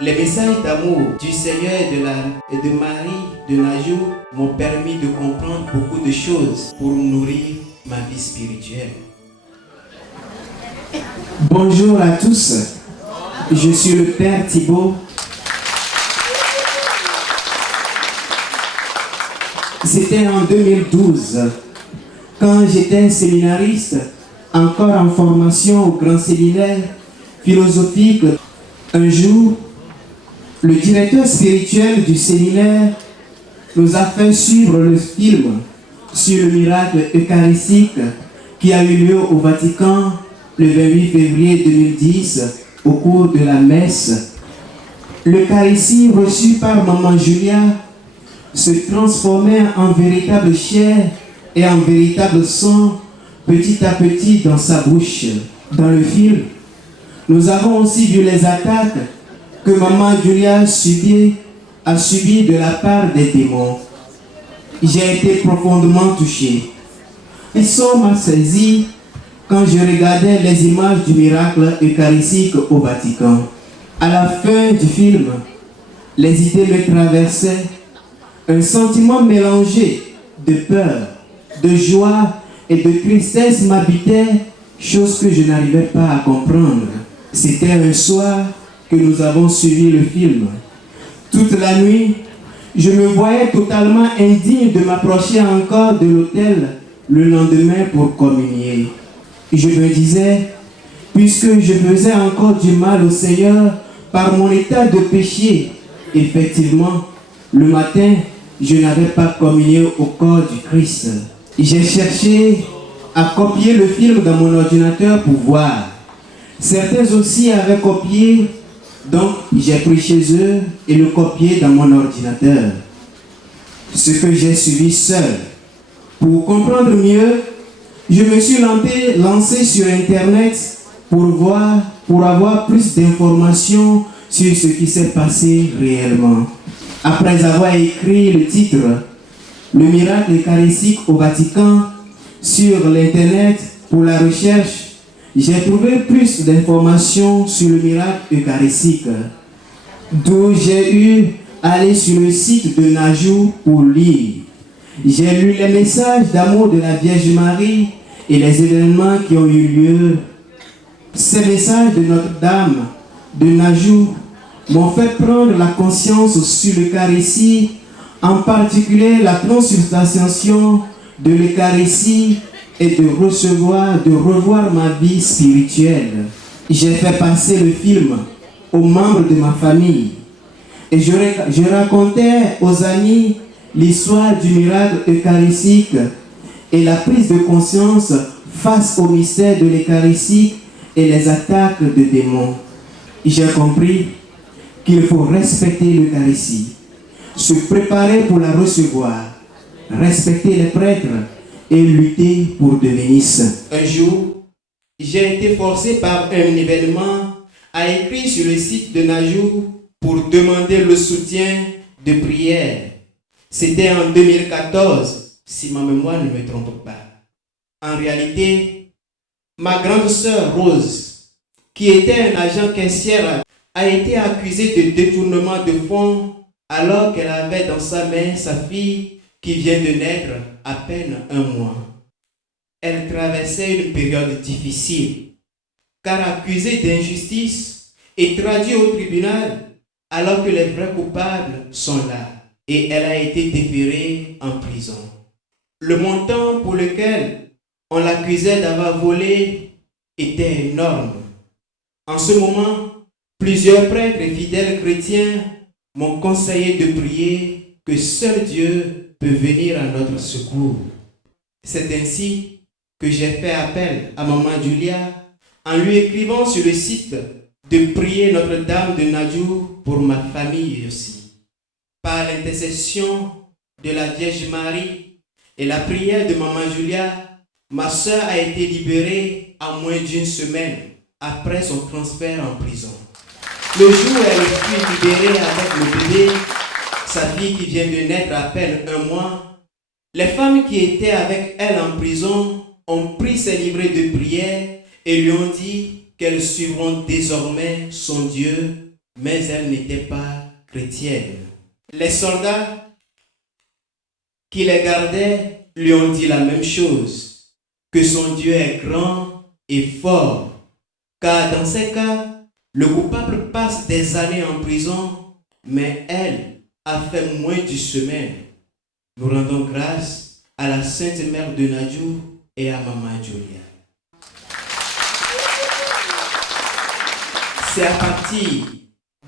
Les messages d'amour du Seigneur et de Marie de Najou m'ont permis de comprendre beaucoup de choses pour nourrir ma vie spirituelle. Bonjour à tous, je suis le Père Thibault. C'était en 2012, quand j'étais séminariste, encore en formation au grand séminaire philosophique. Un jour, le directeur spirituel du séminaire nous a fait suivre le film sur le miracle eucharistique qui a eu lieu au Vatican le 28 février 2010 au cours de la messe. L'Eucharistie reçue par Maman Julia se transformait en véritable chair et en véritable sang petit à petit dans sa bouche. Dans le film, nous avons aussi vu les attaques que Maman Julia a subies de la part des démons. J'ai été profondément touché. Le son m'a saisi quand je regardais les images du miracle eucharistique au Vatican. À la fin du film, les idées me traversaient. Un sentiment mélangé de peur, de joie et de tristesse m'habitait, chose que je n'arrivais pas à comprendre. C'était un soir que nous avons suivi le film. Toute la nuit, je me voyais totalement indigne de m'approcher encore de l'autel le lendemain pour communier. Je me disais, puisque je faisais encore du mal au Seigneur par mon état de péché, effectivement, le matin, je n'avais pas communié au corps du Christ. J'ai cherché à copier le film dans mon ordinateur pour voir. Certains aussi avaient copié, donc j'ai pris chez eux et le copié dans mon ordinateur. Ce que j'ai suivi seul. Pour comprendre mieux, je me suis lancé sur Internet pour avoir plus d'informations sur ce qui s'est passé réellement. Après avoir écrit le titre « Le miracle eucharistique au Vatican » sur l'Internet pour la recherche, j'ai trouvé plus d'informations sur le miracle eucharistique, d'où j'ai eu à aller sur le site de Najou pour lire. J'ai lu les messages d'amour de la Vierge Marie et les événements qui ont eu lieu. Ces messages de Notre-Dame de Najou m'ont fait prendre la conscience sur l'Eucharistie, en particulier la transubstantiation de l'Eucharistie et de revoir ma vie spirituelle. J'ai fait passer le film aux membres de ma famille et je racontais aux amis l'histoire du miracle eucharistique et la prise de conscience face au mystère de l'Eucharistie et les attaques de démons. J'ai compris qu'il faut respecter l'Eucharistie, se préparer pour la recevoir, respecter les prêtres et lutter pour devenir saint. Un jour, j'ai été forcé par un événement à écrire sur le site de Najou pour demander le soutien de prière. C'était en 2014, si ma mémoire ne me trompe pas. En réalité, ma grande sœur Rose, qui était un agent caissière, a été accusée de détournement de fonds alors qu'elle avait dans sa main sa fille qui vient de naître à peine un mois. Elle traversait une période difficile car accusée d'injustice et traduite au tribunal alors que les vrais coupables sont là et elle a été déférée en prison. Le montant pour lequel on l'accusait d'avoir volé était énorme. En ce moment, plusieurs prêtres et fidèles chrétiens m'ont conseillé de prier que seul Dieu peut venir à notre secours. C'est ainsi que j'ai fait appel à Maman Julia en lui écrivant sur le site de prier Notre-Dame de Najou pour ma famille aussi. Par l'intercession de la Vierge Marie et la prière de Maman Julia, ma sœur a été libérée en moins d'une semaine après son transfert en prison. Le jour où elle fut libérée avec le bébé, sa fille qui vient de naître à peine un mois, les femmes qui étaient avec elle en prison ont pris ses livrets de prière et lui ont dit qu'elles suivront désormais son Dieu mais elle n'était pas chrétienne. Les soldats qui les gardaient lui ont dit la même chose, que son Dieu est grand et fort, car dans ces cas, le coupable passe des années en prison, mais elle a fait moins d'une semaine. Nous rendons grâce à la Sainte Mère de Nadjou et à Maman Julia. C'est à partir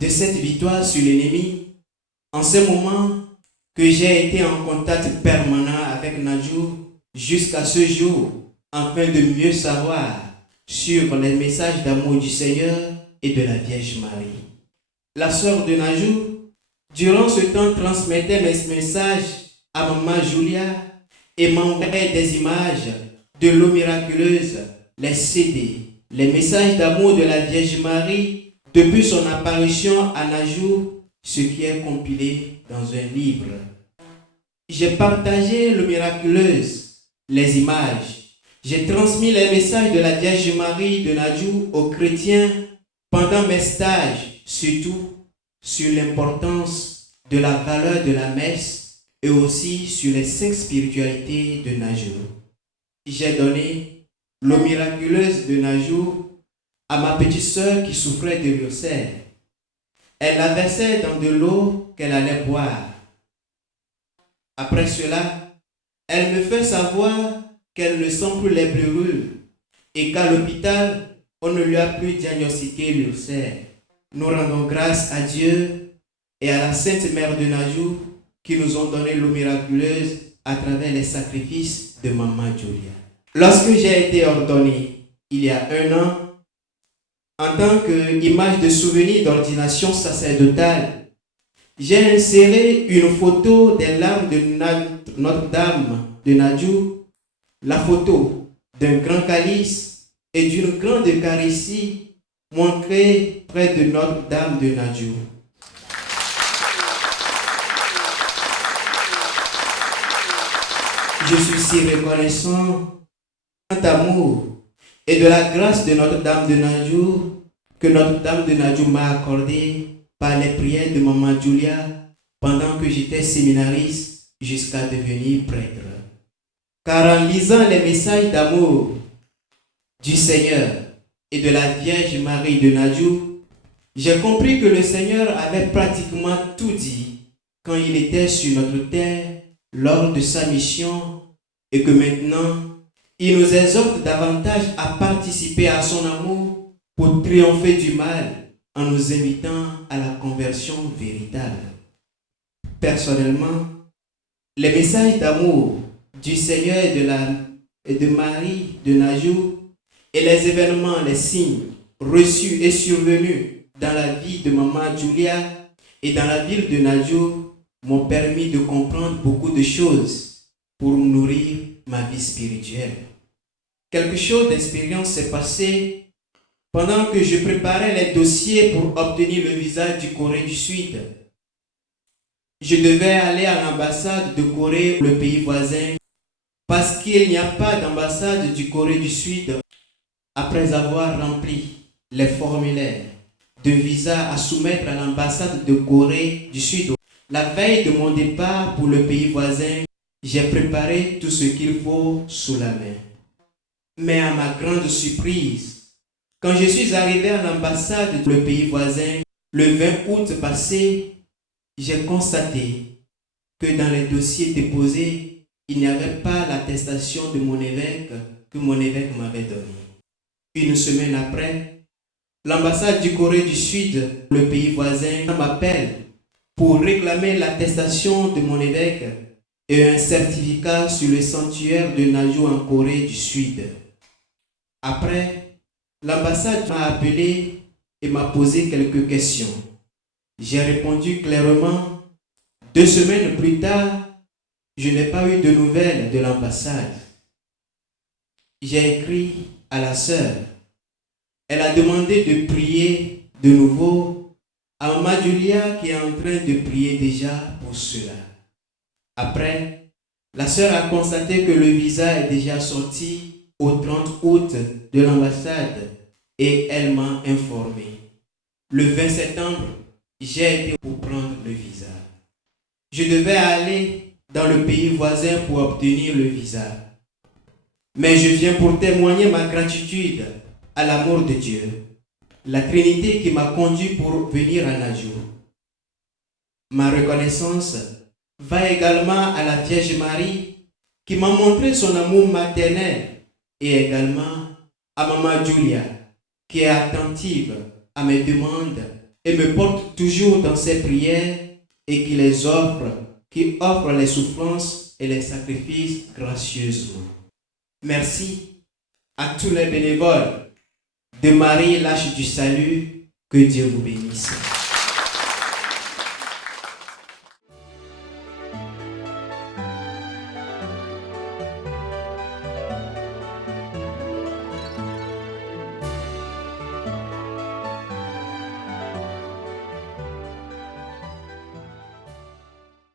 de cette victoire sur l'ennemi, en ce moment, que j'ai été en contact permanent avec Nadjou jusqu'à ce jour, afin de mieux savoir sur les messages d'amour du Seigneur et de la Vierge Marie. La sœur de Nadjou, durant ce temps, transmettait mes messages à Maman Julia et m'envoyait des images de l'eau miraculeuse, les CD, les messages d'amour de la Vierge Marie depuis son apparition à Nadjou, ce qui est compilé dans un livre. J'ai partagé l'eau miraculeuse, les images. J'ai transmis les messages de la Vierge Marie de Nadjou aux chrétiens pendant mes stages, surtout sur l'importance de la valeur de la messe et aussi sur les 5 spiritualités de Nadjou. J'ai donné l'eau miraculeuse de Nadjou à ma petite sœur qui souffrait de l'ulcère. Elle la versait dans de l'eau qu'elle allait boire. Après cela, elle me fait savoir qu'elle ne sent plus les brûlures et qu'à l'hôpital, on ne lui a plus diagnostiqué l'ulcère. Nous rendons grâce à Dieu et à la Sainte Mère de Nadjou qui nous ont donné l'eau miraculeuse à travers les sacrifices de Maman Julia. Lorsque j'ai été ordonné il y a 1 an, en tant qu'image de souvenir d'ordination sacerdotale, j'ai inséré une photo des larmes de Notre-Dame de Nadjou, la photo d'un grand calice et d'une grande Eucharistie montrée près de Notre-Dame de Nadjou. Je suis si reconnaissant d'amour et de la grâce de Notre-Dame de Nadjou que Notre-Dame de Nadjou m'a accordé par les prières de Maman Julia pendant que j'étais séminariste jusqu'à devenir prêtre. Car en lisant les messages d'amour du Seigneur et de la Vierge Marie de Nadjou, j'ai compris que le Seigneur avait pratiquement tout dit quand il était sur notre terre lors de sa mission et que maintenant, il nous exhorte davantage à participer à son amour pour triompher du mal en nous invitant à la conversion véritable. Personnellement, les messages d'amour du Seigneur et de Marie de Nadjou et les événements, les signes reçus et survenus dans la vie de Maman Julia et dans la ville de Nadjou m'ont permis de comprendre beaucoup de choses pour nourrir ma vie spirituelle. Quelque chose d'expérience s'est passé pendant que je préparais les dossiers pour obtenir le visa du Corée du Sud. Je devais aller à l'ambassade de Corée, le pays voisin, parce qu'il n'y a pas d'ambassade du Corée du Sud. Après avoir rempli les formulaires de visa à soumettre à l'ambassade de Corée du Sud, la veille de mon départ pour le pays voisin, j'ai préparé tout ce qu'il faut sous la main. Mais à ma grande surprise, quand je suis arrivé à l'ambassade du pays voisin, le 20 août passé, j'ai constaté que dans les dossiers déposés, il n'y avait pas l'attestation de mon évêque que mon évêque m'avait donnée. Une semaine après, l'ambassade du Corée du Sud, le pays voisin, m'appelle pour réclamer l'attestation de mon évêque et un certificat sur le sanctuaire de Nadjou en Corée du Sud. Après, l'ambassade m'a appelé et m'a posé quelques questions. J'ai répondu clairement. 2 semaines plus tard, je n'ai pas eu de nouvelles de l'ambassade. J'ai écrit à la sœur. Elle a demandé de prier de nouveau à Maman Julia qui est en train de prier déjà pour cela. Après, la sœur a constaté que le visa est déjà sorti au 30 août de l'ambassade et elle m'a informé. le 20 septembre, j'ai été pour prendre le visa. Je devais aller dans le pays voisin pour obtenir le visa. Mais je viens pour témoigner ma gratitude à l'amour de Dieu, la Trinité qui m'a conduit pour venir à Najou. Ma reconnaissance va également à la Vierge Marie qui m'a montré son amour maternel et également à Maman Julia qui est attentive à mes demandes et me porte toujours dans ses prières et qui offre les souffrances et les sacrifices gracieusement. Merci à tous les bénévoles de Marie, l'Arche du Salut. Que Dieu vous bénisse.